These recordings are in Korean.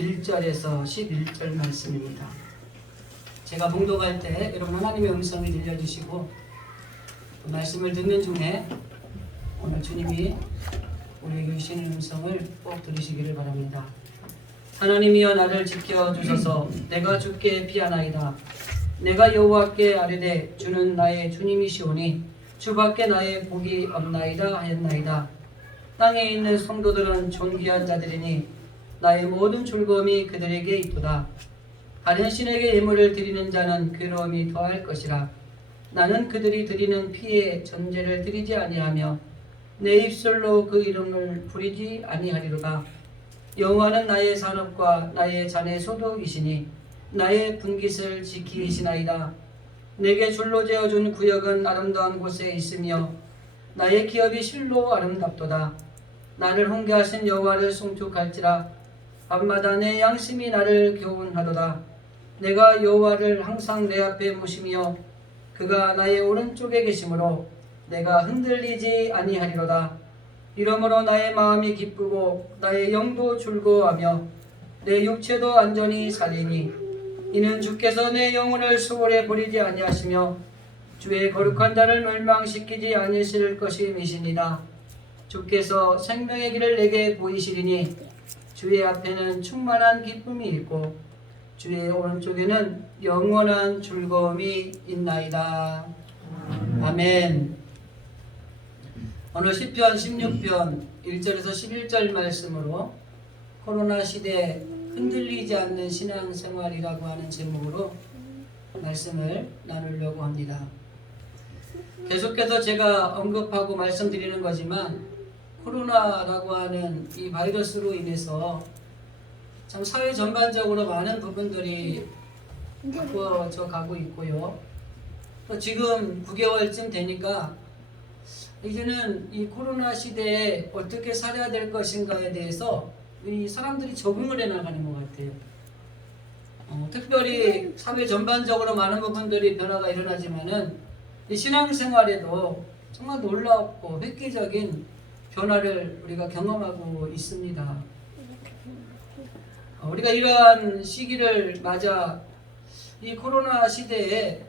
1절에서 11절 말씀입니다. 제가 봉독할 때 여러분 하나님의 음성을 들려주시고 그 말씀을 듣는 중에 오늘 주님이 우리에게 주시는 음성을 꼭 들으시기를 바랍니다. 하나님이여 나를 지켜주소서. 내가 주께 피하나이다. 내가 여호와께 아뢰되 주는 나의 주님이시오니 주밖에 나의 복이 없나이다 하였나이다. 땅에 있는 성도들은 존귀한 자들이니 나의 모든 즐거움이 그들에게 있도다. 다른 신에게 예물을 드리는 자는 괴로움이 더할 것이라. 나는 그들이 드리는 피에 전제를 드리지 아니하며 내 입술로 그 이름을 부리지 아니하리로다. 여호와는 나의 산업과 나의 잔의 소독이시니 나의 분깃을 지키시나이다. 내게 줄로 재어준 구역은 아름다운 곳에 있으며 나의 기업이 실로 아름답도다. 나를 훈계하신 여호와를 송축할지라. 밤마다 내 양심이 나를 교훈하도다. 내가 여호와를 항상 내 앞에 모시며 그가 나의 오른쪽에 계심으로 내가 흔들리지 아니하리로다. 이러므로 나의 마음이 기쁘고 나의 영도 즐거워하며 내 육체도 안전히 살리니 이는 주께서 내 영혼을 수월에 버리지 아니하시며 주의 거룩한 자를 멸망시키지 아니하실 것임이시니라. 주께서 생명의 길을 내게 보이시리니 주의 앞에는 충만한 기쁨이 있고 주의 오른쪽에는 영원한 즐거움이 있나이다. 아멘. 오늘 시편 16편 1절에서 11절 말씀으로 코로나 시대에 흔들리지 않는 신앙생활이라고 하는 제목으로 말씀을 나누려고 합니다. 계속해서 제가 언급하고 말씀드리는 거지만 코로나라고 하는 이 바이러스로 인해서 참 사회 전반적으로 많은 부분들이 바꿔져 가고 있고요. 또 지금 9개월쯤 되니까 이제는 이 코로나 시대에 어떻게 살아야 될 것인가에 대해서 이 사람들이 적응을 해나가는 것 같아요. 특별히 사회 전반적으로 많은 부분들이 변화가 일어나지만은 이 신앙생활에도 정말 놀랍고 획기적인 변화를 우리가 경험하고 있습니다. 우리가 이러한 시기를 맞아 이 코로나 시대에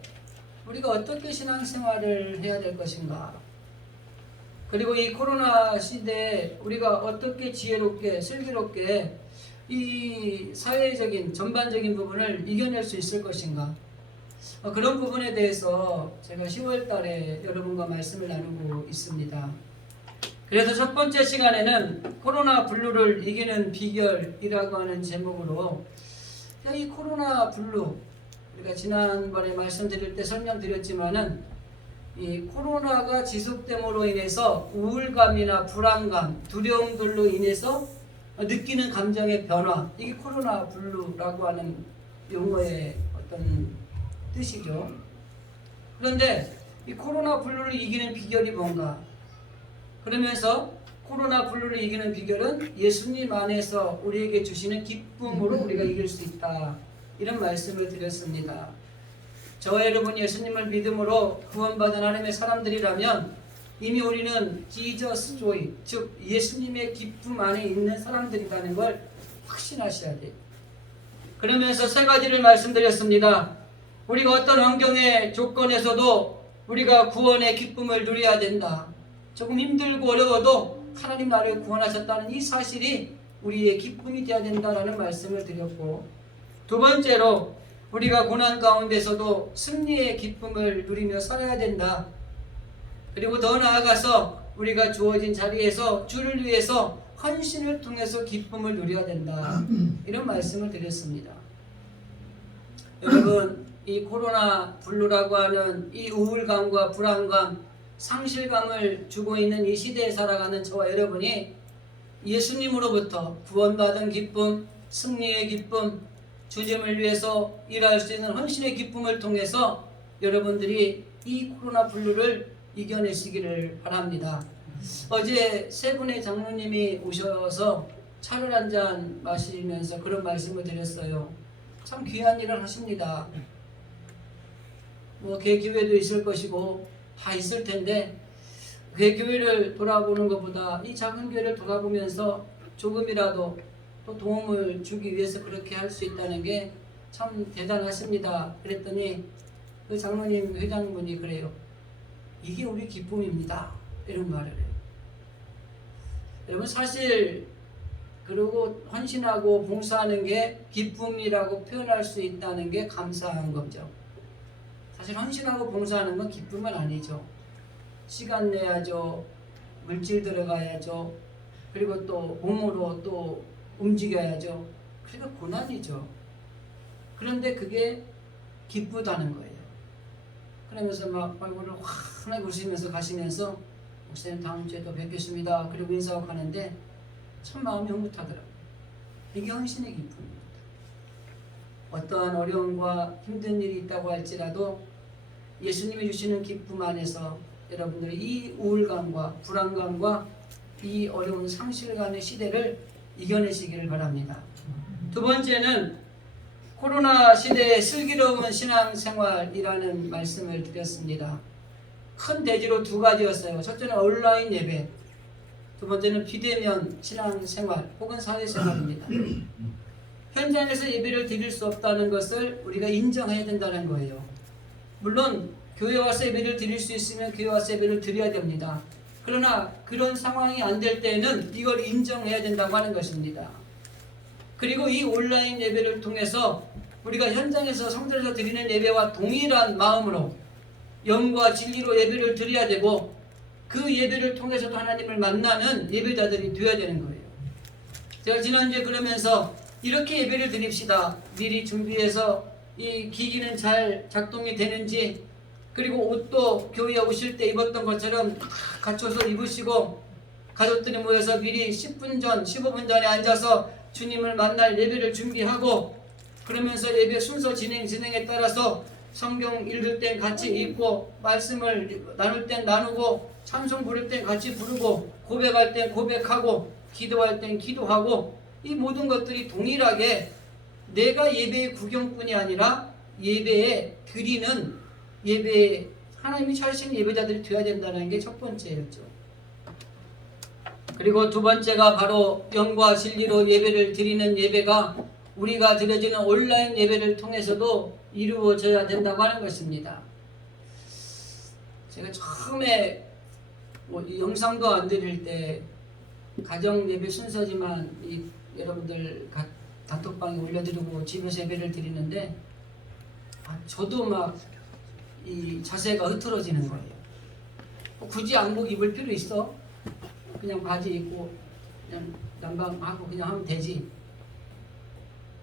우리가 어떻게 신앙생활을 해야 될 것인가, 그리고 이 코로나 시대에 우리가 어떻게 지혜롭게 슬기롭게 이 사회적인 전반적인 부분을 이겨낼 수 있을 것인가, 그런 부분에 대해서 제가 10월 달에 여러분과 말씀을 나누고 있습니다. 그래서 첫 번째 시간에는 코로나 블루를 이기는 비결이라고 하는 제목으로 이 코로나 블루, 우리가 지난번에 말씀드릴 때 설명드렸지만은 이 코로나가 지속됨으로 인해서 우울감이나 불안감, 두려움들로 인해서 느끼는 감정의 변화, 이게 코로나 블루라고 하는 용어의 어떤 뜻이죠. 그런데 이 코로나 블루를 이기는 비결이 뭔가? 그러면서 코로나 블루를 이기는 비결은 예수님 안에서 우리에게 주시는 기쁨으로 우리가 이길 수 있다, 이런 말씀을 드렸습니다. 저와 여러분이 예수님을 믿음으로 구원받은 하나님의 사람들이라면 이미 우리는 Jesus Joy, 즉 예수님의 기쁨 안에 있는 사람들이라는 걸 확신하셔야 돼요. 그러면서 세 가지를 말씀드렸습니다. 우리가 어떤 환경의 조건에서도 우리가 구원의 기쁨을 누려야 된다. 조금 힘들고 어려워도 하나님 나를 구원하셨다는 이 사실이 우리의 기쁨이 되어야 된다는 말씀을 드렸고, 두 번째로 우리가 고난 가운데서도 승리의 기쁨을 누리며 살아야 된다. 그리고 더 나아가서 우리가 주어진 자리에서 주를 위해서 헌신을 통해서 기쁨을 누려야 된다, 이런 말씀을 드렸습니다. 여러분, 이 코로나 블루라고 하는 이 우울감과 불안감, 상실감을 주고 있는 이 시대에 살아가는 저와 여러분이 예수님으로부터 구원받은 기쁨, 승리의 기쁨, 주님을 위해서 일할 수 있는 헌신의 기쁨을 통해서 여러분들이 이 코로나 블루를 이겨내시기를 바랍니다. 어제 세 분의 장로님이 오셔서 차를 한 잔 마시면서 그런 말씀을 드렸어요. 참 귀한 일을 하십니다. 개교회도 있을 것이고 다 있을 텐데 그 교회를 돌아보는 것보다 이 작은 교회를 돌아보면서 조금이라도 또 도움을 주기 위해서 그렇게 할 수 있다는 게 참 대단하십니다. 그랬더니 그 장로님 회장분이 그래요. 이게 우리 기쁨입니다. 이런 말을 해요. 여러분 사실 그리고 헌신하고 봉사하는 게 기쁨이라고 표현할 수 있다는 게 감사한 거죠. 사실 헌신하고 봉사하는 건 기쁨은 아니죠. 시간 내야죠. 물질 들어가야죠. 그리고 또 몸으로 또 움직여야죠. 그러니까 고난이죠. 그런데 그게 기쁘다는 거예요. 그러면서 막 얼굴을 환하게 웃으면서 가시면서 목사님 다음 주에 또 뵙겠습니다. 그리고 인사하고 가는데 참 마음이 흐뭇하더라고요. 이게 헌신의 기쁨입니다. 어떠한 어려움과 힘든 일이 있다고 할지라도 예수님이 주시는 기쁨 안에서 여러분들이 이 우울감과 불안감과 이 어려운 상실감의 시대를 이겨내시기를 바랍니다. 두 번째는 코로나 시대의 슬기로운 신앙생활이라는 말씀을 드렸습니다. 큰 대지로 두 가지였어요. 첫째는 온라인 예배, 두 번째는 비대면 신앙생활 혹은 사회생활입니다. 현장에서 예배를 드릴 수 없다는 것을 우리가 인정해야 된다는 거예요. 물론 교회 와서 예배를 드릴 수 있으면 교회 와서 예배를 드려야 됩니다. 그러나 그런 상황이 안 될 때는 이걸 인정해야 된다고 하는 것입니다. 그리고 이 온라인 예배를 통해서 우리가 현장에서 성전에서 드리는 예배와 동일한 마음으로 영과 진리로 예배를 드려야 되고 그 예배를 통해서도 하나님을 만나는 예배자들이 되어야 되는 거예요. 제가 지난주에 그러면서 이렇게 예배를 드립시다. 미리 준비해서 이 기기는 잘 작동이 되는지, 그리고 옷도 교회에 오실 때 입었던 것처럼 갖춰서 입으시고 가족들이 모여서 미리 10분 전, 15분 전에 앉아서 주님을 만날 예배를 준비하고, 그러면서 예배 순서 진행에 따라서 성경 읽을 땐 같이 읽고, 말씀을 나눌 땐 나누고, 찬송 부를 땐 같이 부르고, 고백할 땐 고백하고, 기도할 땐 기도하고, 이 모든 것들이 동일하게 내가 예배의 구경꾼이 아니라 예배에 드리는 예배에 하나님이 찾으신 예배자들이 되어야 된다는 게 첫 번째였죠. 그리고 두 번째가 바로 영과 진리로 예배를 드리는 예배가 우리가 드려지는 온라인 예배를 통해서도 이루어져야 된다고 하는 것입니다. 제가 처음에 이 영상도 안 드릴 때 가정 예배 순서지만 여러분들 단톡방에 올려드리고 집에서 예배를 드리는데 저도 막 이 자세가 흐트러지는 거예요. 굳이 안복 입을 필요 있어? 그냥 바지 입고 그냥 난방하고 그냥 하면 되지.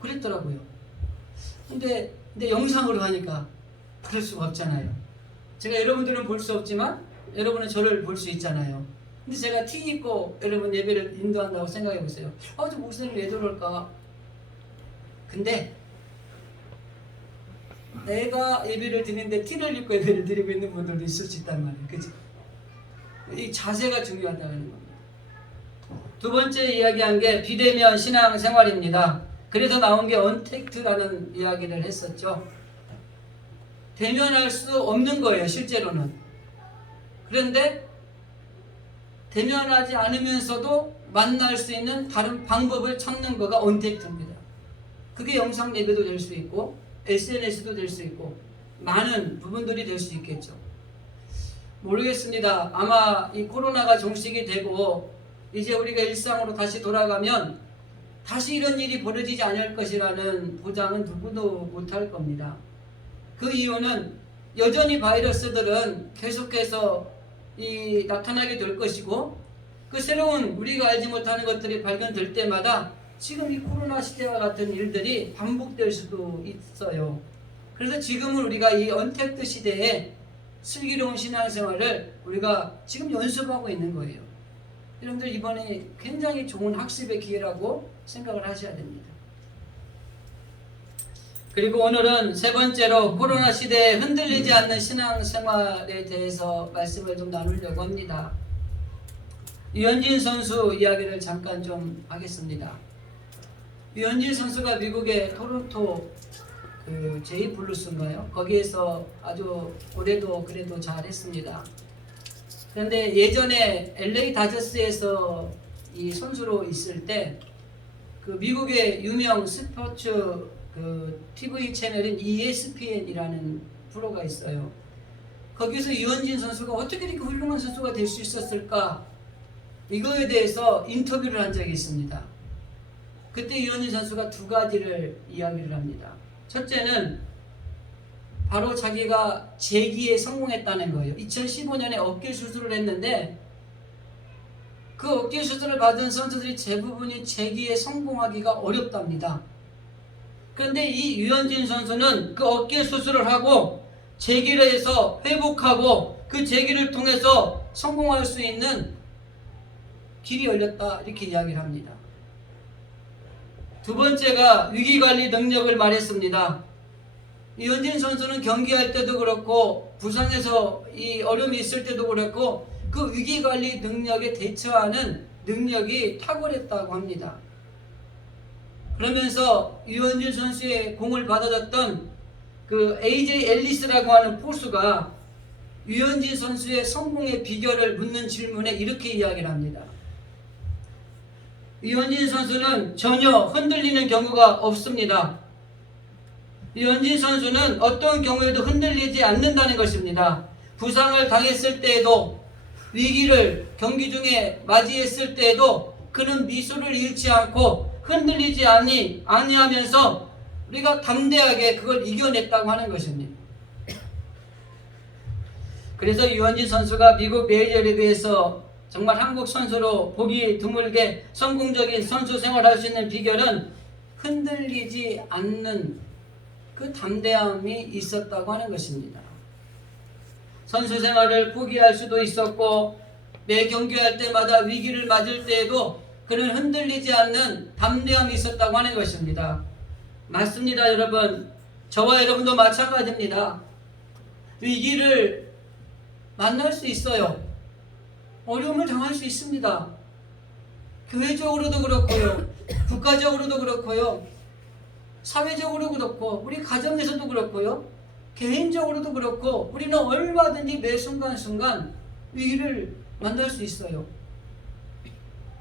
그랬더라고요. 근데 영상으로 하니까 그럴 수가 없잖아요. 제가 여러분들은 볼 수 없지만 여러분은 저를 볼 수 있잖아요. 근데 제가 티 입고 여러분 예배를 인도한다고 생각해 보세요. 저 목사님 왜 저럴까? 근데 내가 예배를 드리는데 티를 입고 예배를 드리고 있는 분들도 있을 수 있단 말이에요. 그치? 이 자세가 중요하다는 겁니다. 두 번째 이야기한 게 비대면 신앙생활입니다. 그래서 나온 게 언택트라는 이야기를 했었죠. 대면할 수 없는 거예요, 실제로는. 그런데 대면하지 않으면서도 만날 수 있는 다른 방법을 찾는 거가 언택트입니다. 그게 영상 예배도 될 수 있고 SNS도 될 수 있고 많은 부분들이 될 수 있겠죠. 모르겠습니다. 아마 이 코로나가 종식이 되고 이제 우리가 일상으로 다시 돌아가면 다시 이런 일이 벌어지지 않을 것이라는 보장은 누구도 못할 겁니다. 그 이유는 여전히 바이러스들은 계속해서 나타나게 될 것이고, 그 새로운 우리가 알지 못하는 것들이 발견될 때마다 지금 이 코로나 시대와 같은 일들이 반복될 수도 있어요. 그래서 지금은 우리가 이 언택트 시대에 슬기로운 신앙생활을 우리가 지금 연습하고 있는 거예요. 여러분들 이번에 굉장히 좋은 학습의 기회라고 생각을 하셔야 됩니다. 그리고 오늘은 세 번째로 코로나 시대에 흔들리지 않는 신앙생활에 대해서 말씀을 좀 나누려고 합니다. 유현진 선수 이야기를 잠깐 좀 하겠습니다. 유현진 선수가 미국의 토론토 제이 블루스인가요? 거기에서 아주 올해도 그래도 잘했습니다. 그런데 예전에 LA 다저스에서 이 선수로 있을 때 그 미국의 유명 스포츠 그 TV 채널인 ESPN이라는 프로가 있어요. 거기서 유현진 선수가 어떻게 이렇게 훌륭한 선수가 될 수 있었을까? 이거에 대해서 인터뷰를 한 적이 있습니다. 그때 유현진 선수가 두 가지를 이야기를 합니다. 첫째는 바로 자기가 재기에 성공했다는 거예요. 2015년에 어깨 수술을 했는데 그 어깨 수술을 받은 선수들이 대부분이 재기에 성공하기가 어렵답니다. 그런데 이 유현진 선수는 그 어깨 수술을 하고 재기를 해서 회복하고 그 재기를 통해서 성공할 수 있는 길이 열렸다, 이렇게 이야기를 합니다. 두 번째가 위기관리 능력을 말했습니다. 유현진 선수는 경기할 때도 그렇고 부상에서 이 어려움이 있을 때도 그렇고 그 위기관리 능력에 대처하는 능력이 탁월했다고 합니다. 그러면서 유현진 선수의 공을 받아줬던 그 AJ 앨리스라고 하는 포수가 유현진 선수의 성공의 비결을 묻는 질문에 이렇게 이야기를 합니다. 유현진 선수는 전혀 흔들리는 경우가 없습니다. 유현진 선수는 어떤 경우에도 흔들리지 않는다는 것입니다. 부상을 당했을 때에도 위기를 경기 중에 맞이했을 때에도 그는 미소를 잃지 않고 흔들리지 아니하면서 우리가 담대하게 그걸 이겨냈다고 하는 것입니다. 그래서 유현진 선수가 미국 메이저리그에서 정말 한국 선수로 보기 드물게 성공적인 선수 생활을 할 수 있는 비결은 흔들리지 않는 그 담대함이 있었다고 하는 것입니다. 선수 생활을 포기할 수도 있었고 매 경기할 때마다 위기를 맞을 때에도 그는 흔들리지 않는 담대함이 있었다고 하는 것입니다. 맞습니다, 여러분. 저와 여러분도 마찬가지입니다. 위기를 만날 수 있어요. 어려움을 당할 수 있습니다. 교회적으로도 그렇고요, 국가적으로도 그렇고요, 사회적으로 그렇고, 우리 가정에서도 그렇고요, 개인적으로도 그렇고, 우리는 얼마든지 매 순간순간 위기를 만날 수 있어요.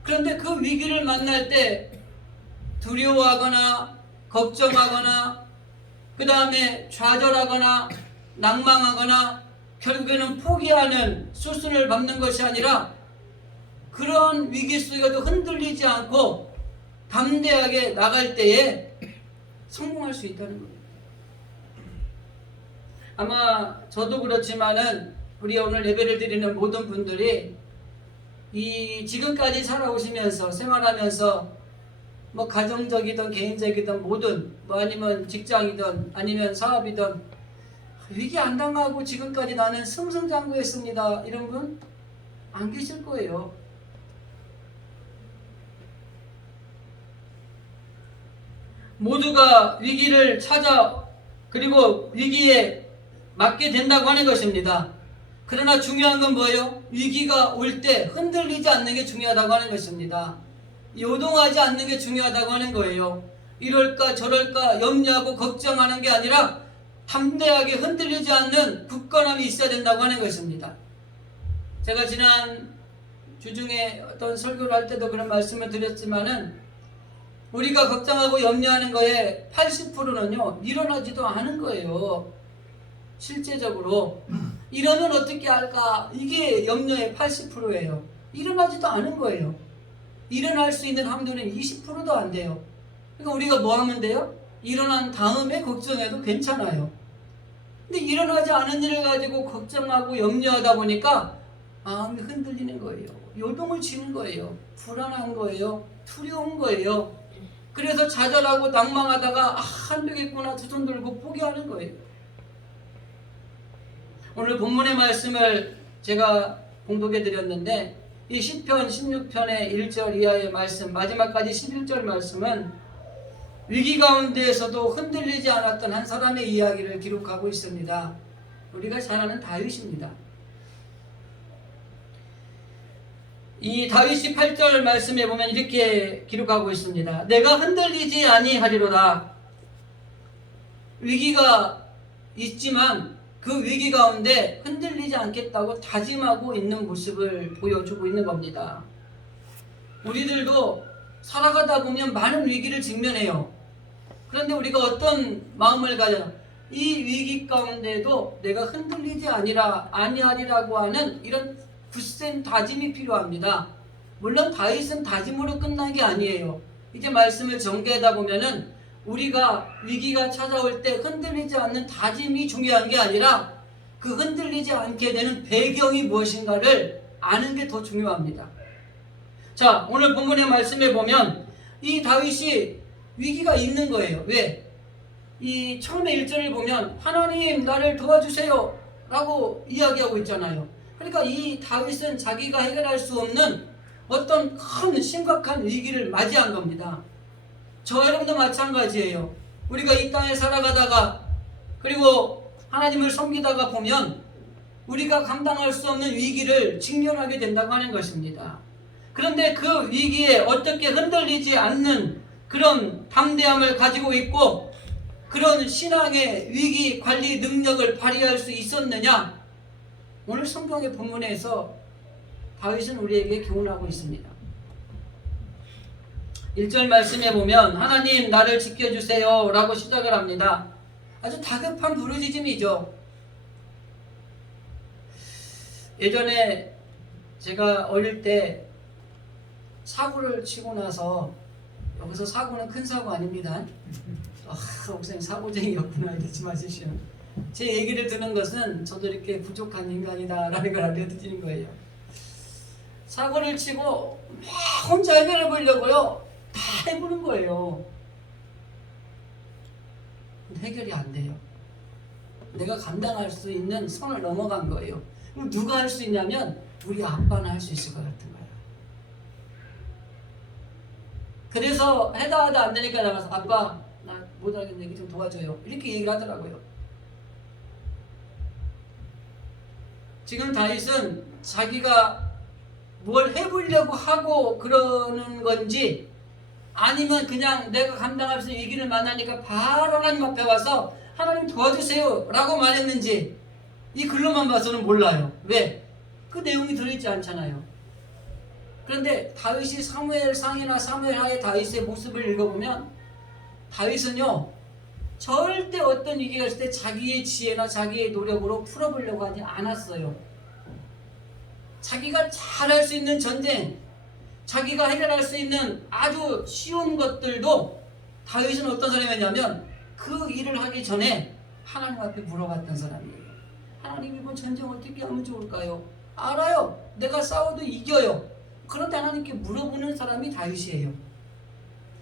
그런데 그 위기를 만날 때 두려워하거나 걱정하거나 그 다음에 좌절하거나 낭망하거나 결국에는 포기하는 수순을 밟는 것이 아니라 그런 위기 속에도 흔들리지 않고 담대하게 나갈 때에 성공할 수 있다는 겁니다. 아마 저도 그렇지만은 우리 오늘 예배를 드리는 모든 분들이 이 지금까지 살아오시면서 생활하면서 뭐 가정적이든 개인적이든 모든 뭐 아니면 직장이든 아니면 사업이든 위기 안 당하고 지금까지 나는 승승장구했습니다, 이런 분 안 계실 거예요. 모두가 위기를 찾아 그리고 위기에 맞게 된다고 하는 것입니다. 그러나 중요한 건 뭐예요? 위기가 올 때 흔들리지 않는 게 중요하다고 하는 것입니다. 요동하지 않는 게 중요하다고 하는 거예요. 이럴까 저럴까 염려하고 걱정하는 게 아니라 담대하게 흔들리지 않는 굳건함이 있어야 된다고 하는 것입니다. 제가 지난 주중에 어떤 설교를 할 때도 그런 말씀을 드렸지만은 우리가 걱정하고 염려하는 거에 80%는요 일어나지도 않은 거예요. 실제적으로 이러면 어떻게 할까, 이게 염려의 80%예요. 일어나지도 않은 거예요. 일어날 수 있는 확률은 20%도 안 돼요. 그러니까 우리가 뭐 하면 돼요? 일어난 다음에 걱정해도 괜찮아요. 근데 일어나지 않은 일을 가지고 걱정하고 염려하다 보니까 마음이 흔들리는 거예요. 요동을 치는 거예요. 불안한 거예요. 두려운 거예요. 그래서 좌절하고 낭망하다가 안 되겠구나 두 손 들고 포기하는 거예요. 오늘 본문의 말씀을 제가 봉독해 드렸는데 이 시편 16편의 1절 이하의 말씀, 마지막까지 11절 말씀은 위기 가운데에서도 흔들리지 않았던 한 사람의 이야기를 기록하고 있습니다. 우리가 잘 아는 다윗입니다. 이 다윗이 8절 말씀에 보면 이렇게 기록하고 있습니다. 내가 흔들리지 아니하리로다. 위기가 있지만 그 위기 가운데 흔들리지 않겠다고 다짐하고 있는 모습을 보여주고 있는 겁니다. 우리들도 살아가다 보면 많은 위기를 직면해요. 그런데 우리가 어떤 마음을 가져 이 위기 가운데도 내가 흔들리지 아니하리라고 하는 이런 굳센 다짐이 필요합니다. 물론 다윗은 다짐으로 끝난 게 아니에요. 이제 말씀을 전개하다 보면은 우리가 위기가 찾아올 때 흔들리지 않는 다짐이 중요한 게 아니라 그 흔들리지 않게 되는 배경이 무엇인가를 아는 게 더 중요합니다. 자, 오늘 본문의 말씀에 보면 이 다윗이 위기가 있는 거예요. 왜? 이 처음에 1절을 보면 하나님 나를 도와주세요 라고 이야기하고 있잖아요. 그러니까 이 다윗은 자기가 해결할 수 없는 어떤 큰 심각한 위기를 맞이한 겁니다. 저와 여러분도 마찬가지예요. 우리가 이 땅에 살아가다가 그리고 하나님을 섬기다가 보면 우리가 감당할 수 없는 위기를 직면하게 된다고 하는 것입니다. 그런데 그 위기에 어떻게 흔들리지 않는 그런 담대함을 가지고 있고 그런 신앙의 위기 관리 능력을 발휘할 수 있었느냐? 오늘 성경의 본문에서 다윗은 우리에게 교훈하고 있습니다. 1절 말씀에 보면 하나님 나를 지켜주세요 라고 시작을 합니다. 아주 다급한 부르짖음이죠. 예전에 제가 어릴 때 사고를 치고 나서, 여기서 사고는 큰 사고 아닙니다. 목사님 사고쟁이였구나 이러지 마십시오. 제 얘기를 듣는 것은 저도 이렇게 부족한 인간이다 라는 걸 알려드리는 거예요. 사고를 치고 막 혼자 해결해 보려고요. 다 해보는 거예요. 근데 해결이 안 돼요. 내가 감당할 수 있는 선을 넘어간 거예요. 그럼 누가 할 수 있냐면 우리 아빠는 할 수 있을 것 같은 거예요. 그래서 하다 안 되니까 나가서 아빠 나 못하겠네 얘기 좀 도와줘요 이렇게 얘기를 하더라고요. 지금 다윗은 자기가 뭘 해보려고 하고 그러는 건지 아니면 그냥 내가 감당할 수 있는 위기를 만나니까 바로 하나님 앞에 와서 하나님 도와주세요 라고 말했는지 이 글로만 봐서는 몰라요. 왜? 그 내용이 들어있지 않잖아요. 그런데 다윗이 사무엘상이나 사무엘하의 다윗의 모습을 읽어보면 다윗은요 절대 어떤 위기가 있을 때 자기의 지혜나 자기의 노력으로 풀어보려고 하지 않았어요. 자기가 잘할 수 있는 전쟁, 자기가 해결할 수 있는 아주 쉬운 것들도 다윗은 어떤 사람이었냐면 그 일을 하기 전에 하나님 앞에 물어봤던 사람이에요. 하나님 이번 전쟁 어떻게 하면 좋을까요? 알아요. 내가 싸워도 이겨요. 그런데 하나님께 물어보는 사람이 다윗이에요.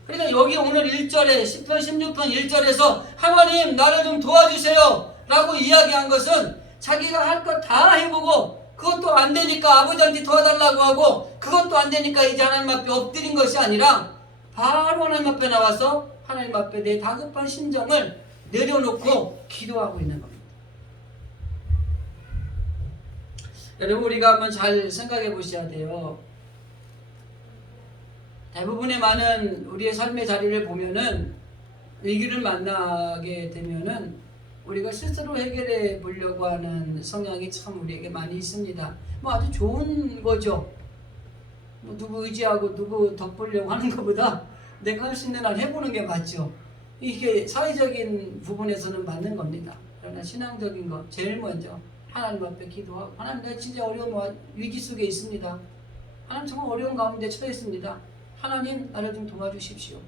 그러니까 여기 오늘 1절에 10편 16편 1절에서 하나님 나를 좀 도와주세요 라고 이야기한 것은 자기가 할 것 다 해보고 그것도 안 되니까 아버지한테 도와달라고 하고 그것도 안 되니까 이제 하나님 앞에 엎드린 것이 아니라 바로 하나님 앞에 나와서 하나님 앞에 내 다급한 심정을 내려놓고 기도하고 있는 겁니다. 여러분 우리가 한번 잘 생각해 보셔야 돼요. 대부분의 많은 우리의 삶의 자리를 보면은 위기를 만나게 되면은 우리가 스스로 해결해 보려고 하는 성향이 참 우리에게 많이 있습니다. 뭐 아주 좋은 거죠. 뭐 누구 의지하고 누구 덕보려고 하는 것보다 내가 할 수 있는 한 해보는 게 맞죠. 이게 사회적인 부분에서는 맞는 겁니다. 그러나 신앙적인 거 제일 먼저 하나님 앞에 기도하고 하나님 내가 진짜 어려운 위기 속에 있습니다. 하나님 정말 어려운 가운데 처했습니다. 하나님 나를 좀 도와주십시오.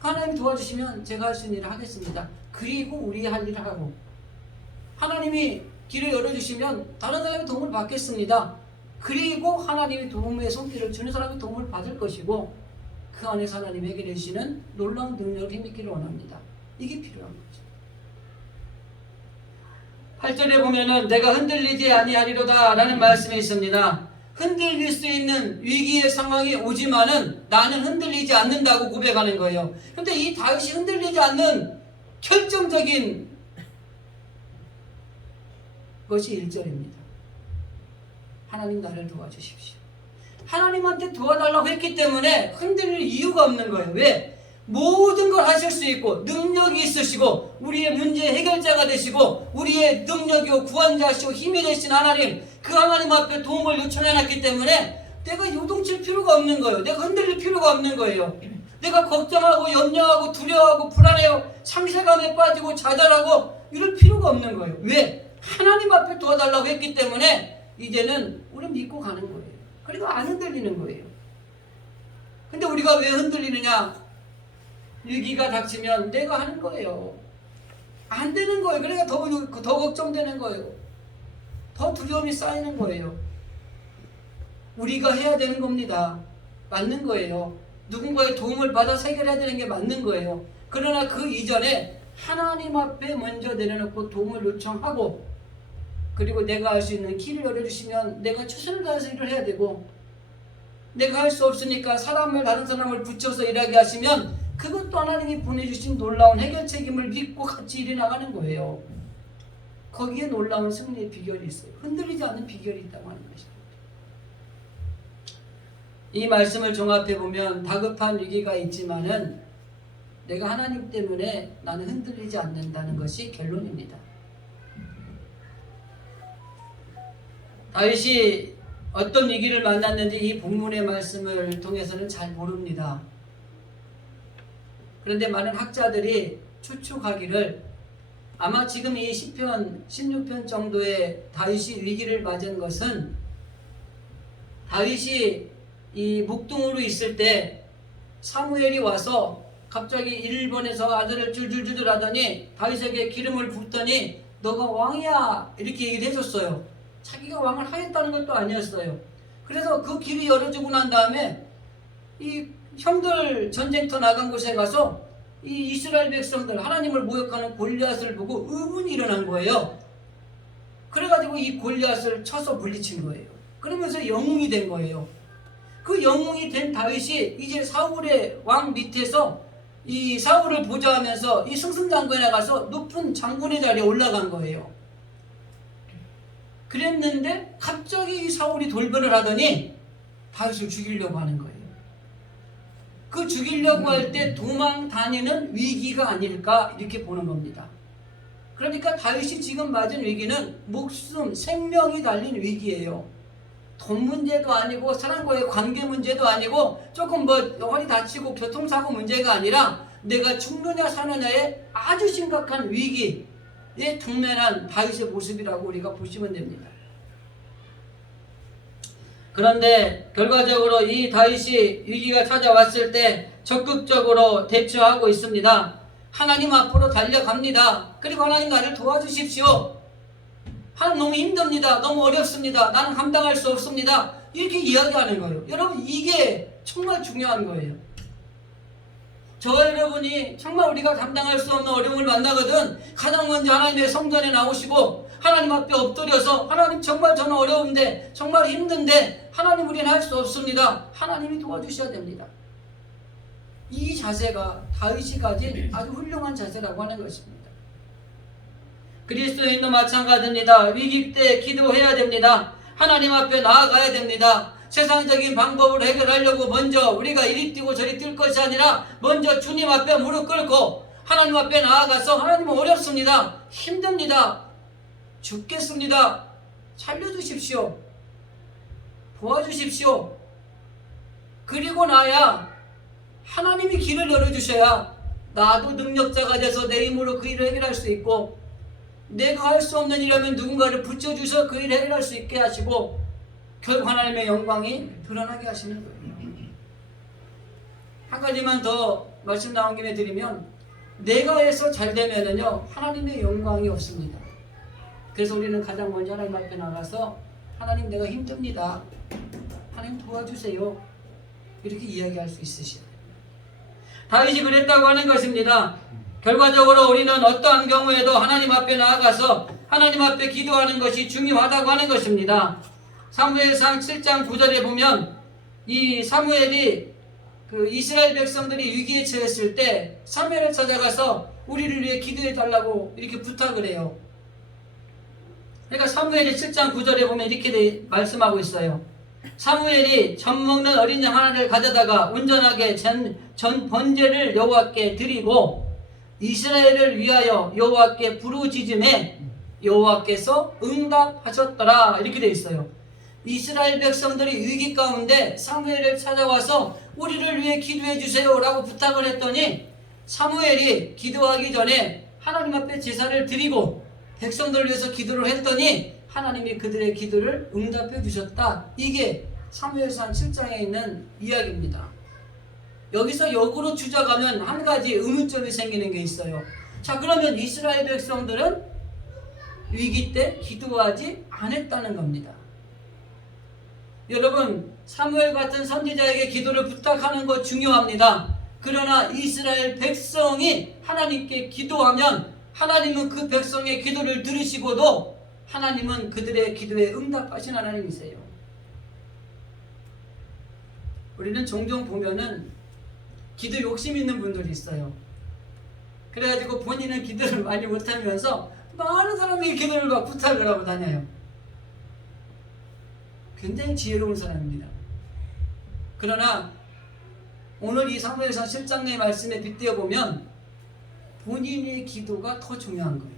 하나님 도와주시면 제가 할 수 있는 일을 하겠습니다. 그리고 우리 할 일을 하고 하나님이 길을 열어주시면 다른 사람의 도움을 받겠습니다. 그리고 하나님이 도움의 손길을 주는 사람이 도움을 받을 것이고 그 안에서 하나님이 해결해 주시는 놀라운 능력을 힘입기를 원합니다. 이게 필요한 거죠. 8절에 보면은 내가 흔들리지 아니하리로다 라는 말씀이 있습니다. 흔들릴 수 있는 위기의 상황이 오지만은 나는 흔들리지 않는다고 고백하는 거예요. 그런데 이 다윗이 흔들리지 않는 결정적인 것이 1절입니다. 하나님 나를 도와주십시오. 하나님한테 도와달라고 했기 때문에 흔들릴 이유가 없는 거예요. 왜? 모든 걸 하실 수 있고 능력이 있으시고 우리의 문제 해결자가 되시고 우리의 능력이요 구원자시고 힘이 되신 하나님, 그 하나님 앞에 도움을 요청해놨기 때문에 내가 요동칠 필요가 없는 거예요. 내가 흔들릴 필요가 없는 거예요. 내가 걱정하고 염려하고 두려워하고 불안해요. 상실감에 빠지고 좌절하고 이럴 필요가 없는 거예요. 왜? 하나님 앞에 도와달라고 했기 때문에 이제는 우리는 믿고 가는 거예요. 그리고 안 흔들리는 거예요. 근데 우리가 왜 흔들리느냐? 위기가 닥치면 내가 하는 거예요. 안 되는 거예요. 그러니까 더 걱정되는 거예요. 더 두려움이 쌓이는 거예요. 우리가 해야 되는 겁니다. 맞는 거예요. 누군가의 도움을 받아서 해결해야 되는 게 맞는 거예요. 그러나 그 이전에 하나님 앞에 먼저 내려놓고 도움을 요청하고, 그리고 내가 할 수 있는 길을 열어주시면 내가 최선을 다해서 일을 해야 되고, 내가 할 수 없으니까 다른 사람을 붙여서 일하게 하시면 그것도 하나님이 보내주신 놀라운 해결 책임을 믿고 같이 일해 나가는 거예요. 거기에 놀라운 승리의 비결이 있어요. 흔들리지 않는 비결이 있다고 하는 것입니다. 이 말씀을 종합해 보면 다급한 위기가 있지만은 내가 하나님 때문에 나는 흔들리지 않는다는 것이 결론입니다. 다윗이 어떤 위기를 만났는지 이 본문의 말씀을 통해서는 잘 모릅니다. 그런데 많은 학자들이 추측하기를 아마 지금 이 시편 16편 정도의 다윗이 위기를 맞은 것은 다윗이 이 목동으로 있을 때 사무엘이 와서 갑자기 일본에서 아들을 줄줄줄 하더니 다윗에게 기름을 붓더니 너가 왕이야 이렇게 얘기를 해줬어요. 자기가 왕을 하겠다는 것도 아니었어요. 그래서 그 길이 열어주고 난 다음에 이 형들 전쟁터 나간 곳에 가서 이 이스라엘 백성들 하나님을 모욕하는 골리앗을 보고 의문이 일어난 거예요. 그래가지고 이 골리앗을 쳐서 물리친 거예요. 그러면서 영웅이 된 거예요. 그 영웅이 된 다윗이 이제 사울의 왕 밑에서 이 사울을 보좌하면서 이 승승장구에 가서 높은 장군의 자리에 올라간 거예요. 그랬는데 갑자기 이 사울이 돌변을 하더니 다윗을 죽이려고 하는 거예요. 그 죽이려고 할 때 도망 다니는 위기가 아닐까 이렇게 보는 겁니다. 그러니까 다윗이 지금 맞은 위기는 목숨, 생명이 달린 위기예요. 돈 문제도 아니고 사람과의 관계 문제도 아니고 조금 허리 다치고 교통사고 문제가 아니라 내가 죽느냐 사느냐의 아주 심각한 위기에 당면한 다윗의 모습이라고 우리가 보시면 됩니다. 그런데 결과적으로 이 다윗이 위기가 찾아왔을 때 적극적으로 대처하고 있습니다. 하나님 앞으로 달려갑니다. 그리고 하나님 나를 도와주십시오. 하나님 너무 힘듭니다. 너무 어렵습니다. 나는 감당할 수 없습니다. 이렇게 이야기하는 거예요. 여러분 이게 정말 중요한 거예요. 저와 여러분이 정말 우리가 감당할 수 없는 어려움을 만나거든 가장 먼저 하나님의 성전에 나오시고 하나님 앞에 엎드려서 하나님 정말 저는 어려운데 정말 힘든데 하나님 우리는 할 수 없습니다. 하나님이 도와주셔야 됩니다. 이 자세가 다윗이 가진 아주 훌륭한 자세라고 하는 것입니다. 그리스도인도 마찬가지입니다. 위기 때 기도해야 됩니다. 하나님 앞에 나아가야 됩니다. 세상적인 방법으로 해결하려고 먼저 우리가 이리 뛰고 저리 뛸 것이 아니라 먼저 주님 앞에 무릎 꿇고 하나님 앞에 나아가서 하나님은 어렵습니다. 힘듭니다. 죽겠습니다. 살려주십시오. 도와주십시오. 그리고 나야 하나님이 길을 열어주셔야 나도 능력자가 돼서 내 힘으로 그 일을 해결할 수 있고 내가 할 수 없는 일이라면 누군가를 붙여주셔서 그 일을 해결할 수 있게 하시고 결국 하나님의 영광이 드러나게 하시는 거예요. 한 가지만 더 말씀 나온 김에 드리면 내가 해서 잘 되면은요 하나님의 영광이 없습니다. 그래서 우리는 가장 먼저 하나님 앞에 나가서 하나님 내가 힘듭니다. 하나님 도와주세요. 이렇게 이야기할 수 있으셔야 됩니다. 다윗이 그랬다고 하는 것입니다. 결과적으로 우리는 어떠한 경우에도 하나님 앞에 나아가서 하나님 앞에 기도하는 것이 중요하다고 하는 것입니다. 사무엘상 7장 9절에 보면 이 사무엘이 그 이스라엘 백성들이 위기에 처했을 때 사무엘을 찾아가서 우리를 위해 기도해 달라고 이렇게 부탁을 해요. 그러니까 사무엘이 7장 9절에 보면 이렇게 말씀하고 있어요. 사무엘이 젖 먹는 어린 양 하나를 가져다가 온전하게 전 번제를 여호와께 드리고 이스라엘을 위하여 여호와께 부르짖음에 여호와께서 응답하셨더라 이렇게 되어 있어요. 이스라엘 백성들이 위기 가운데 사무엘을 찾아와서 우리를 위해 기도해 주세요 라고 부탁을 했더니 사무엘이 기도하기 전에 하나님 앞에 제사를 드리고 백성들을 위해서 기도를 했더니 하나님이 그들의 기도를 응답해 주셨다. 이게 사무엘상 7장에 있는 이야기입니다. 여기서 역으로 주작하면 한 가지 의문점이 생기는 게 있어요. 자, 그러면 이스라엘 백성들은 위기 때 기도하지 않았다는 겁니다. 여러분, 사무엘 같은 선지자에게 기도를 부탁하는 것 중요합니다. 그러나 이스라엘 백성이 하나님께 기도하면 하나님은 그 백성의 기도를 들으시고도 하나님은 그들의 기도에 응답하신 하나님이세요. 우리는 종종 보면은 기도 욕심 있는 분들이 있어요. 그래가지고 본인은 기도를 많이 못하면서 많은 사람이 기도를 막 부탁을 하고 다녀요. 굉장히 지혜로운 사람입니다. 그러나 오늘 이 사무엘상 7장의 말씀에 빗대어 보면 본인의 기도가 더 중요한 거예요.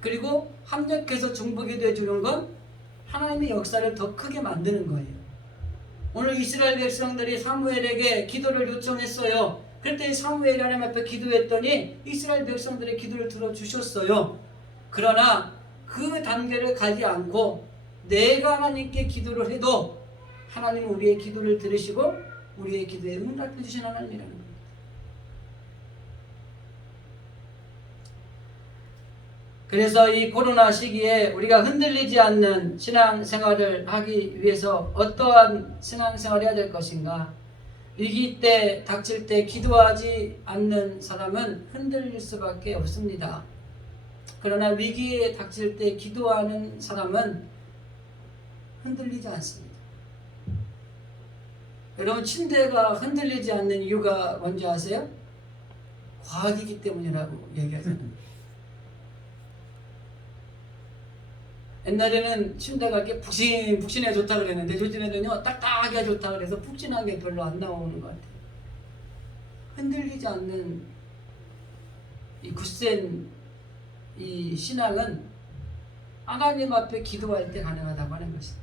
그리고 합력해서 중보기도해 주는 건 하나님의 역사를 더 크게 만드는 거예요. 오늘 이스라엘 백성들이 사무엘에게 기도를 요청했어요. 그랬더니 사무엘이 하나님 앞에 기도했더니 이스라엘 백성들의 기도를 들어주셨어요. 그러나 그 단계를 가지 않고 내가 하나님께 기도를 해도 하나님은 우리의 기도를 들으시고 우리의 기도에 응답해 주신 하나님이라는 겁니다. 그래서 이 코로나 시기에 우리가 흔들리지 않는 신앙생활을 하기 위해서 어떠한 신앙생활을 해야 될 것인가? 위기 때, 닥칠 때 기도하지 않는 사람은 흔들릴 수밖에 없습니다. 그러나 위기에 닥칠 때 기도하는 사람은 흔들리지 않습니다. 여러분, 침대가 흔들리지 않는 이유가 뭔지 아세요? 과학이기 때문이라고 얘기하잖아요. 옛날에는 침대가 이렇게 푹신푹신해 좋다 그랬는데 요즘에는요 딱딱하게 좋다 그래서 푹신한 게 별로 안 나오는 것 같아요. 흔들리지 않는 이 굳센 이 신앙은 하나님 앞에 기도할 때 가능하다고 하는 것입니다.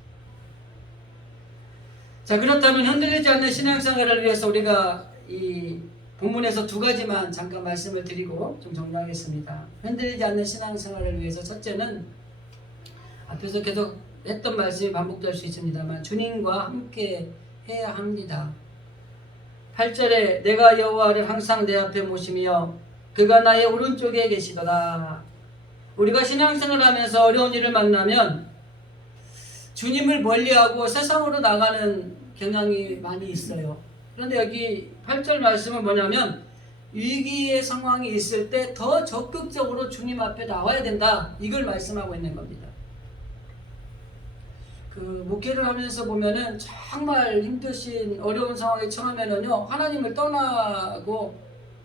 자, 그렇다면 흔들리지 않는 신앙생활을 위해서 우리가 이 본문에서 두 가지만 잠깐 말씀을 드리고 좀 정리하겠습니다. 흔들리지 않는 신앙생활을 위해서 첫째는 앞에서 계속 했던 말씀이 반복될 수 있습니다만 주님과 함께 해야 합니다. 8절에 내가 여호와를 항상 내 앞에 모시며 그가 나의 오른쪽에 계시더라. 우리가 신앙생활을 하면서 어려운 일을 만나면 주님을 멀리하고 세상으로 나가는 경향이 많이 있어요. 그런데 여기 8절 말씀은 뭐냐면 위기의 상황이 있을 때 더 적극적으로 주님 앞에 나와야 된다. 이걸 말씀하고 있는 겁니다. 그 목회를 하면서 보면은 정말 힘드신 어려운 상황에 처하면은요 하나님을 떠나고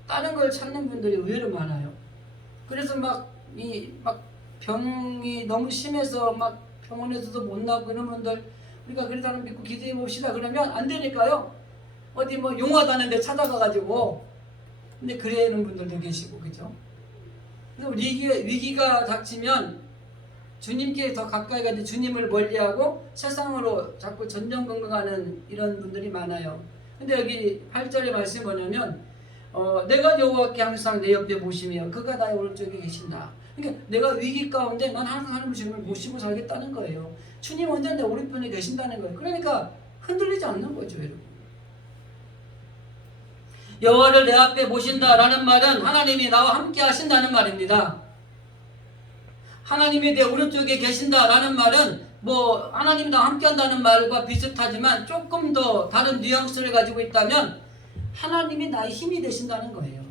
다른 걸 찾는 분들이 의외로 많아요. 그래서 막 병이 너무 심해서 막 병원에서도 못 나고 그런 분들 우리가 그런 사람 믿고 기도해 봅시다 그러면 안 되니까요 어디 뭐 용화다는 데 찾아가가지고 근데 그러는 분들도 계시고 그죠. 그래서 위기가 닥치면 주님께 더 가까이 가서 주님을 멀리하고 세상으로 자꾸 전전긍긍하는 이런 분들이 많아요. 근데 여기 8절의 말씀이 뭐냐면 내가 여호와께 항상 내 옆에 모시며 그가 나의 오른쪽에 계신다. 그러니까 내가 위기 가운데 난 항상 하나님의 주님을 모시고 살겠다는 거예요. 주님 언제 내 오른편에 계신다는 거예요. 그러니까 흔들리지 않는 거죠, 여러분. 여호와를 내 앞에 모신다라는 말은 하나님이 나와 함께 하신다는 말입니다. 하나님이 내 오른쪽에 계신다라는 말은 뭐 하나님이 나와 함께 한다는 말과 비슷하지만 조금 더 다른 뉘앙스를 가지고 있다면 하나님이 나의 힘이 되신다는 거예요.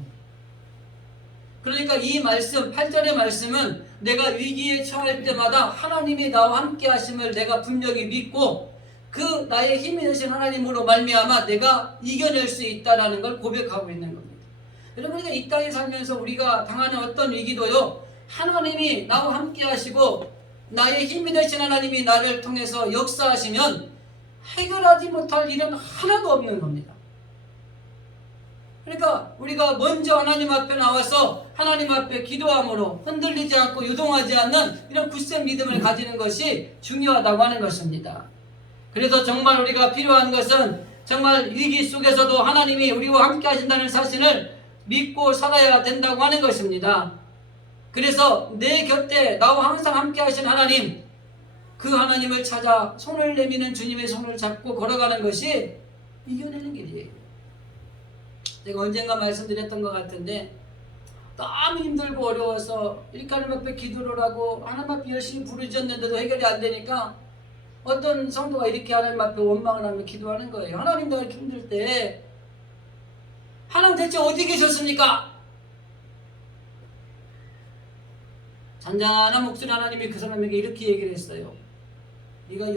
그러니까 이 말씀 8절의 말씀은 내가 위기에 처할 때마다 하나님이 나와 함께 하심을 내가 분명히 믿고 그 나의 힘이 되신 하나님으로 말미암아 내가 이겨낼 수 있다라는 걸 고백하고 있는 겁니다. 여러분, 우리가 이 땅에 살면서 우리가 당하는 어떤 위기도요 하나님이 나와 함께 하시고 나의 힘이 되신 하나님이 나를 통해서 역사하시면 해결하지 못할 일은 하나도 없는 겁니다. 그러니까 우리가 먼저 하나님 앞에 나와서 하나님 앞에 기도함으로 흔들리지 않고 유동하지 않는 이런 굳센 믿음을 가지는 것이 중요하다고 하는 것입니다. 그래서 정말 우리가 필요한 것은 정말 위기 속에서도 하나님이 우리와 함께 하신다는 사실을 믿고 살아야 된다고 하는 것입니다. 그래서 내 곁에 나와 항상 함께 하신 하나님, 그 하나님을 찾아 손을 내미는 주님의 손을 잡고 걸어가는 것이 이겨내는 길이에요. 제가 언젠가 말씀드렸던 것 같은데, 너무 힘들고 어려워서 이렇게 하나님 앞에 기도를 하고 하나님 앞에 열심히 부르짖었는데도 해결이 안 되니까 어떤 성도가 이렇게 하나님 앞에 원망을 하며 기도하는 거예요. 하나님, 내가 이렇게 힘들 때 하나님 대체 어디 계셨습니까? 잔잔한 목소리 하나님이 그 사람에게 이렇게 얘기를 했어요. 네가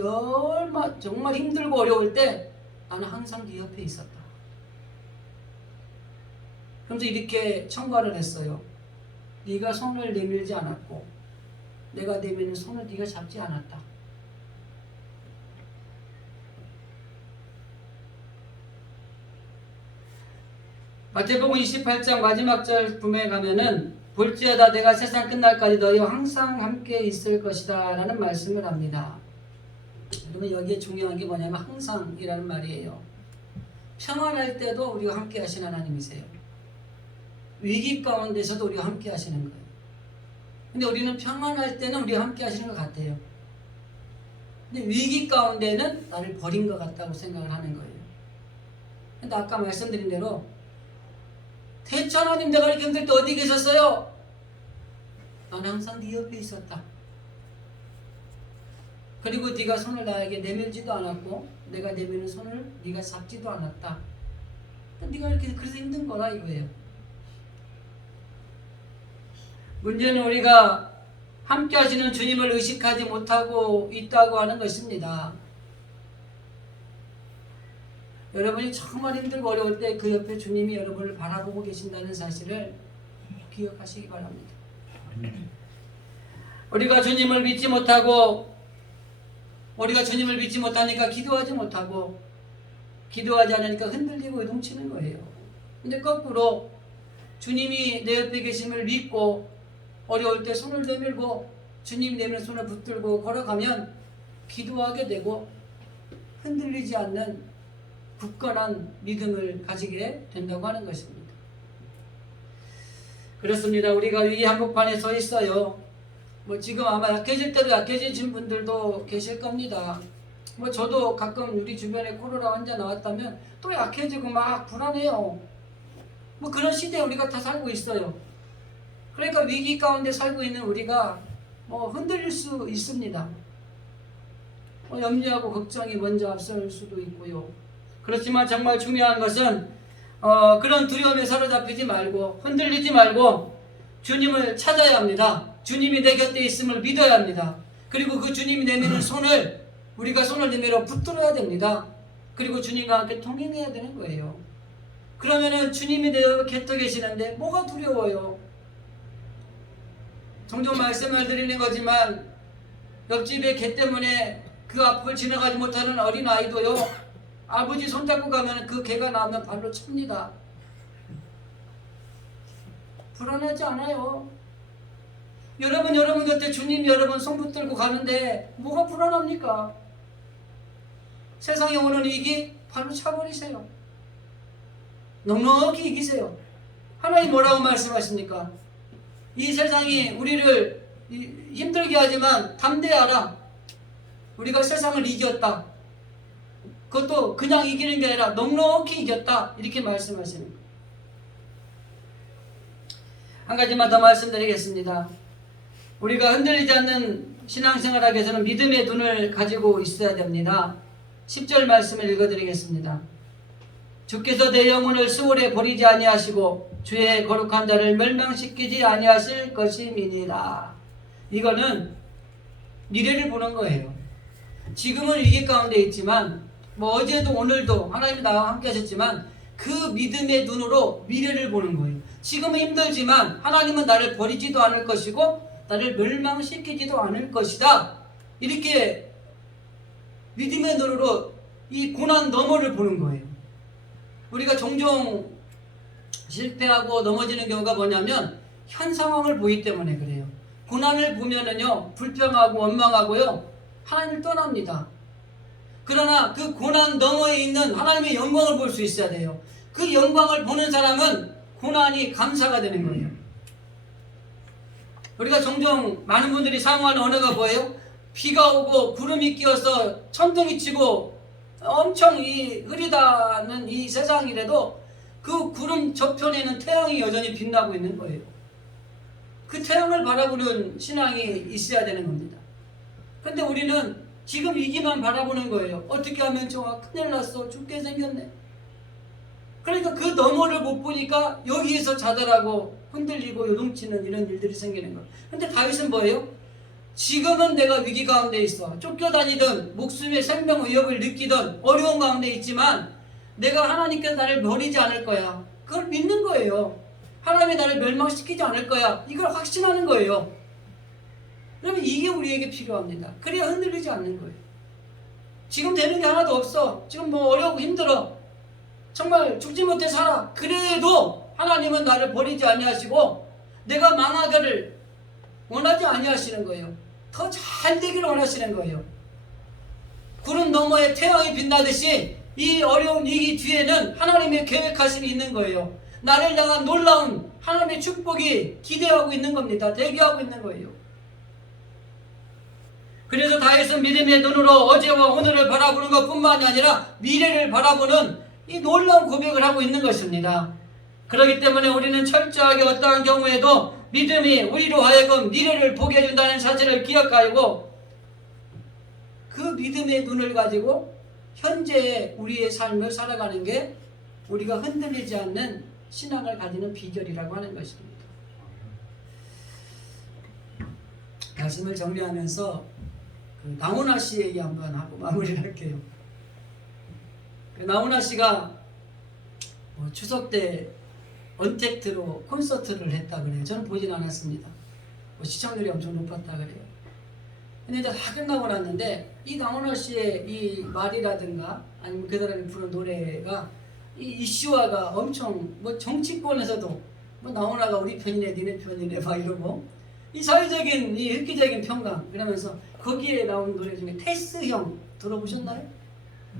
정말 힘들고 어려울 때 나는 항상 네 옆에 있었다. 그러면서 이렇게 청가를 했어요. 네가 손을 내밀지 않았고 내가 내미는 손을 네가 잡지 않았다. 마태복음 28장 마지막 절 부분에 가면은 볼지어다 내가 세상 끝날까지 너희와 항상 함께 있을 것이다 라는 말씀을 합니다. 여러분, 여기에 중요한 게 뭐냐면 항상이라는 말이에요. 평안할 때도 우리와 함께 하신 하나님이세요. 위기 가운데서도 우리와 함께 하시는 거예요. 근데 우리는 평안할 때는 우리와 함께 하시는 것 같아요. 근데 위기 가운데는 나를 버린 것 같다고 생각을 하는 거예요. 근데 아까 말씀드린 대로 대체 하나님, 내가 이렇게 힘들 때 어디 계셨어요? 난 항상 네 옆에 있었다. 그리고 네가 손을 나에게 내밀지도 않았고 내가 내미는 손을 네가 잡지도 않았다. 네가 이렇게 그래서 힘든 거라 이거예요. 문제는 우리가 함께 하시는 주님을 의식하지 못하고 있다고 하는 것입니다. 여러분이 정말 힘들고 어려울 때 그 옆에 주님이 여러분을 바라보고 계신다는 사실을 기억하시기 바랍니다. 우리가 주님을 믿지 못하고 우리가 주님을 믿지 못하니까 기도하지 못하고 기도하지 않으니까 흔들리고 요동치는 거예요. 근데 거꾸로 주님이 내 옆에 계심을 믿고 어려울 때 손을 내밀고 주님 내밀는 손을 붙들고 걸어가면 기도하게 되고 흔들리지 않는 굳건한 믿음을 가지게 된다고 하는 것입니다. 그렇습니다. 우리가 위기 한복판에 서 있어요. 지금 아마 약해질 때도 약해지신 분들도 계실 겁니다. 저도 가끔 우리 주변에 코로나 환자 나왔다면 또 약해지고 막 불안해요. 그런 시대에 우리가 다 살고 있어요. 그러니까 위기 가운데 살고 있는 우리가 흔들릴 수 있습니다. 염려하고 걱정이 먼저 앞설 수도 있고요. 그렇지만 정말 중요한 것은 그런 두려움에 사로잡히지 말고 흔들리지 말고 주님을 찾아야 합니다. 주님이 내 곁에 있음을 믿어야 합니다. 그리고 그 주님이 내미는 손을 우리가 손을 내밀어 붙들어야 됩니다. 그리고 주님과 함께 동행해야 되는 거예요. 그러면은 주님이 내 곁에 계시는데 뭐가 두려워요? 종종 말씀을 드리는 거지만 옆집의 개 때문에 그 앞을 지나가지 못하는 어린아이도요, 아버지 손잡고 가면 그 개가 나오면 발로 찹니다. 불안하지 않아요. 여러분 곁에 주님이 여러분 손 붙들고 가는데 뭐가 불안합니까? 세상에 오는 위기 발로 차버리세요. 넉넉히 이기세요. 하나님 뭐라고 말씀하십니까? 이 세상이 우리를 힘들게 하지만 담대하라. 우리가 세상을 이겼다. 그것도 그냥 이기는 게 아니라 넉넉히 이겼다. 이렇게 말씀하시는 거예요. 한 가지만 더 말씀드리겠습니다. 우리가 흔들리지 않는 신앙생활 하기 위해서는 믿음의 눈을 가지고 있어야 됩니다. 10절 말씀을 읽어드리겠습니다. 주께서 내 영혼을 수월에 버리지 아니하시고 주의 거룩한 자를 멸망시키지 아니하실 것임이니라. 이거는 미래를 보는 거예요. 지금은 위기 가운데 있지만 어제도 오늘도 하나님이 나와 함께 하셨지만 그 믿음의 눈으로 미래를 보는 거예요. 지금은 힘들지만 하나님은 나를 버리지도 않을 것이고 나를 멸망시키지도 않을 것이다. 이렇게 믿음의 눈으로 이 고난 너머를 보는 거예요. 우리가 종종 실패하고 넘어지는 경우가 뭐냐면 현 상황을 보기 때문에 그래요. 고난을 보면은요 불평하고 원망하고요 하나님을 떠납니다. 그러나 그 고난 너머에 있는 하나님의 영광을 볼 수 있어야 돼요. 그 영광을 보는 사람은 고난이 감사가 되는 거예요. 우리가 종종 많은 분들이 사용하는 언어가 뭐예요? 비가 오고 구름이 끼어서 천둥이 치고 엄청 이 흐리다는 이 세상이라도 그 구름 저편에는 태양이 여전히 빛나고 있는 거예요. 그 태양을 바라보는 신앙이 있어야 되는 겁니다. 근데 우리는 지금 위기만 바라보는 거예요. 어떻게 하면 좋아? 큰일 났어. 죽게 생겼네. 그러니까 그 너머를 못 보니까 여기에서 자살하고 흔들리고 요동치는 이런 일들이 생기는 거예요. 근데 다윗은 뭐예요? 지금은 내가 위기 가운데 있어. 쫓겨다니든 목숨의 생명 위협을 느끼든 어려운 가운데 있지만 내가 하나님께서 나를 버리지 않을 거야. 그걸 믿는 거예요. 하나님이 나를 멸망시키지 않을 거야. 이걸 확신하는 거예요. 그러면 이게 우리에게 필요합니다. 그래야 흔들리지 않는 거예요. 지금 되는 게 하나도 없어. 지금 뭐 어렵고 힘들어. 정말 죽지 못해 살아. 그래도 하나님은 나를 버리지 아니하시고 내가 망하기를 원하지 아니하시는 거예요. 더 잘 되기를 원하시는 거예요. 구름 너머에 태양이 빛나듯이 이 어려운 위기 뒤에는 하나님의 계획하심이 있는 거예요. 나를 향한 놀라운 하나님의 축복이 기대하고 있는 겁니다. 대기하고 있는 거예요. 그래서 다윗은 믿음의 눈으로 어제와 오늘을 바라보는 것뿐만이 아니라 미래를 바라보는 이 놀라운 고백을 하고 있는 것입니다. 그렇기 때문에 우리는 철저하게 어떠한 경우에도 믿음이 우리로 하여금 미래를 보게 해준다는 사실을 기억하고 그 믿음의 눈을 가지고 현재의 우리의 삶을 살아가는 게 우리가 흔들리지 않는 신앙을 가지는 비결이라고 하는 것입니다. 말씀을 정리하면서 나훈아 씨 얘기 한번 하고 마무리를 할게요. 나훈아 씨가 추석 때 언택트로 콘서트를 했다 그래요. 저는 보진 않았습니다. 시청률이 엄청 높았다 그래요. 근데 이제 다 끝나고 났는데 이 나훈아 씨의 이 말이라든가 아니면 그 사람이 부른 노래가 이 이슈화가 엄청 뭐 정치권에서도 뭐 나훈아가 우리 편이네 니네 편이네 막 이러고 이 사회적인 이 획기적인 평강 그러면서 거기에 나온 노래 중에 테스형 들어보셨나요?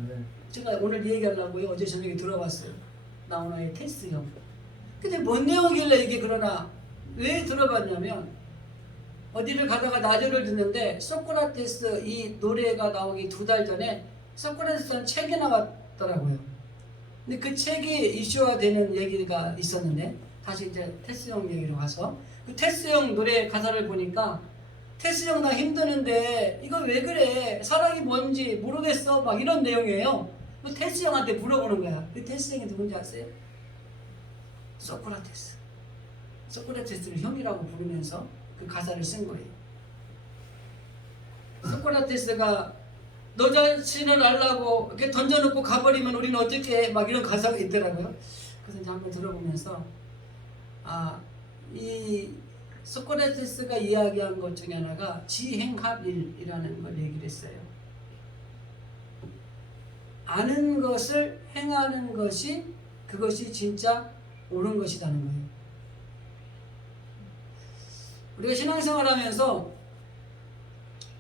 네. 제가 오늘 얘기하려고요. 어제 저녁에 들어봤어요. 나훈아의 테스형. 근데 뭔 내용이길래 이게 그러나 왜 들어봤냐면 어디를 가다가 라디오를 듣는데 소크라테스 이 노래가 나오기 2달 전에 소크라테스라는 책이 나왔더라고요. 근데 그 책이 이슈화되는 얘기가 있었는데 다시 이제 테스형 얘기로 가서 그 테스형 노래 가사를 보니까 테스형 나 힘드는데 이거 왜 그래 사랑이 뭔지 모르겠어 막 이런 내용이에요. 그 테스형한테 물어보는 거야. 그 테스형이 누군지 아세요? 소크라테스. 소크라테스를 형이라고 부르면서 그 가사를 쓴 거예요. 소크라테스가 너 자신을 알라고 이렇게 던져놓고 가버리면 우리는 어떻게 해? 막 이런 가사가 있더라고요. 그래서 이제 한번 들어보면서 이 소크라테스가 이야기한 것 중에 하나가 지행합일이라는 걸 얘기를 했어요. 아는 것을 행하는 것이 그것이 진짜 옳은 것이라는 거예요. 우리가 신앙생활 하면서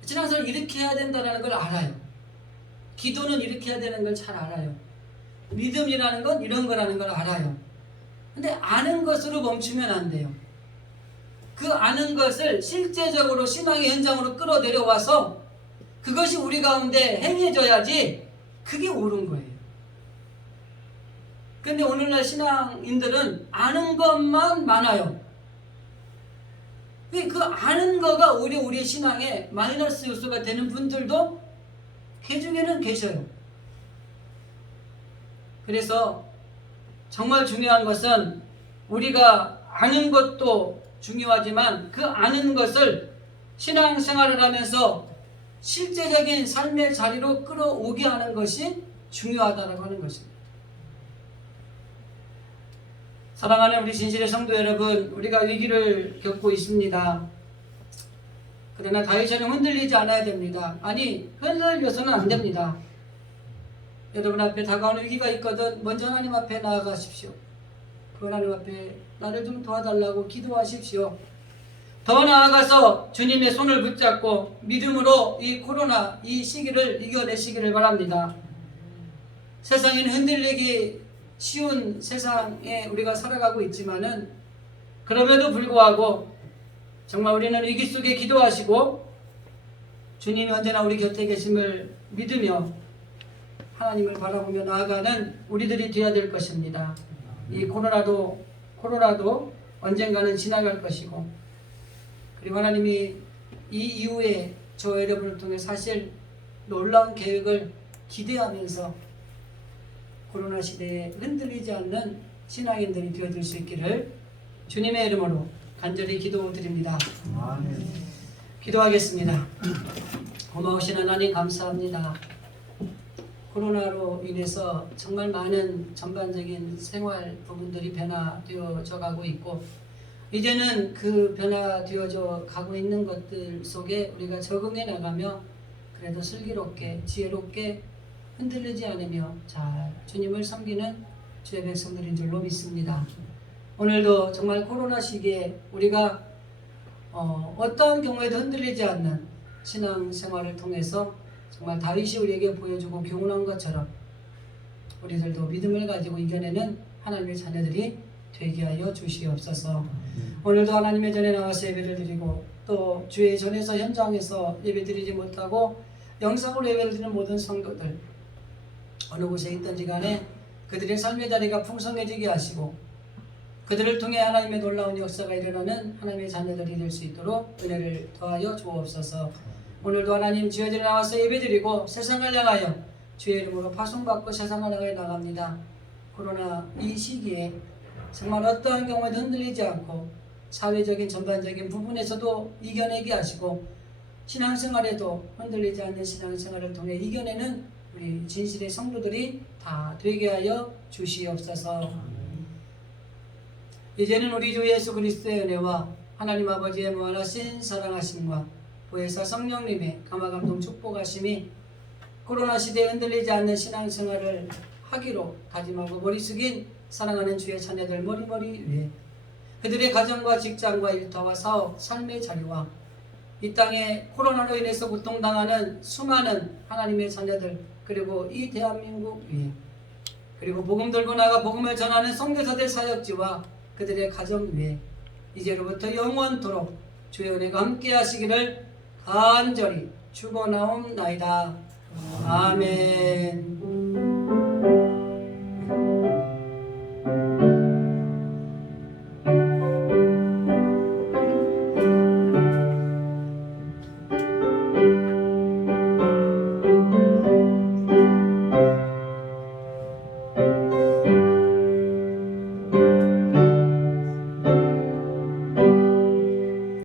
신앙생활을 이렇게 해야 된다는 걸 알아요. 기도는 이렇게 해야 되는 걸 잘 알아요. 믿음이라는 건 이런 거라는 걸 알아요. 근데 아는 것으로 멈추면 안 돼요. 그 아는 것을 실제적으로 신앙의 현장으로 끌어내려와서 그것이 우리 가운데 행해져야지 그게 옳은 거예요. 그런데 오늘날 신앙인들은 아는 것만 많아요. 그 아는 거가 오히려 우리 신앙에 마이너스 요소가 되는 분들도 그 중에는 계셔요. 그래서 정말 중요한 것은 우리가 아는 것도 중요하지만 그 아는 것을 신앙생활을 하면서 실제적인 삶의 자리로 끌어오게 하는 것이 중요하다고 하는 것입니다. 사랑하는 우리 진실의 성도 여러분, 우리가 위기를 겪고 있습니다. 그러나 다윗처럼 흔들리지 않아야 됩니다. 아니, 흔들려서는 안 됩니다. 여러분 앞에 다가오는 위기가 있거든 먼저 하나님 앞에 나아가십시오. 그 하나님 앞에 나를 좀 도와달라고 기도하십시오. 더 나아가서 주님의 손을 붙잡고 믿음으로 이 코로나 이 시기를 이겨내시기를 바랍니다. 세상은 흔들리기 쉬운 세상에 우리가 살아가고 있지만은 그럼에도 불구하고 정말 우리는 위기 속에 기도하시고 주님이 언제나 우리 곁에 계심을 믿으며 하나님을 바라보며 나아가는 우리들이 되어야 될 것입니다. 이 코로나도 언젠가는 지나갈 것이고, 그리고 하나님이 이 이후에 저 여러분을 통해 사실 놀라운 계획을 기대하면서 코로나 시대에 흔들리지 않는 신앙인들이 되어줄 수 있기를 주님의 이름으로 간절히 기도드립니다. 아멘. 기도하겠습니다. 고마우신 하나님 감사합니다. 코로나로 인해서 정말 많은 전반적인 생활 부분들이 변화되어져 가고 있고, 이제는 그 변화되어져 가고 있는 것들 속에 우리가 적응해 나가며 그래도 슬기롭게 지혜롭게 흔들리지 않으며 잘 주님을 섬기는 주의 백성들인 줄로 믿습니다. 오늘도 정말 코로나 시기에 우리가 어떠한 경우에도 흔들리지 않는 신앙생활을 통해서 정말 다윗이 우리에게 보여주고 교훈한 것처럼 우리들도 믿음을 가지고 이겨내는 하나님의 자녀들이 되게 하여 주시옵소서. 오늘도 하나님의 전에 나와서 예배를 드리고 또 주의 전에서 현장에서 예배 드리지 못하고 영상으로 예배를 드리는 모든 성도들, 어느 곳에 있든지 간에 그들의 삶의 자리가 풍성해지게 하시고 그들을 통해 하나님의 놀라운 역사가 일어나는 하나님의 자녀들이 될 수 있도록 은혜를 더하여 주옵소서. 오늘도 하나님 주의 전에 나와서 예배드리고 세상을 향하여 주의 이름으로 파송받고 세상을 향하여 나갑니다. 코로나 이 시기에 정말 어떠한 경우에도 흔들리지 않고 사회적인 전반적인 부분에서도 이겨내게 하시고 신앙생활에도 흔들리지 않는 신앙생활을 통해 이겨내는 우리 진실의 성도들이 다 되게 하여 주시옵소서. 이제는 우리 주 예수 그리스도의 은혜와 하나님 아버지의 무한하신 사랑하심과 보혜사 성령님의 감화감동 축복하심이 코로나 시대에 흔들리지 않는 신앙생활을 하기로 다짐하고 머리 숙인 사랑하는 주의 자녀들 머리머리 위에 그들의 가정과 직장과 일터와 사업, 삶의 자리와 이 땅에 코로나로 인해서 고통당하는 수많은 하나님의 자녀들, 그리고 이 대한민국 위에, 그리고 복음 들고 나가 복음을 전하는 선교사들 사역지와 그들의 가정 위에 이제로부터 영원토록 주의 은혜가 함께 하시기를 간절히 축원하옵나이다. 아멘.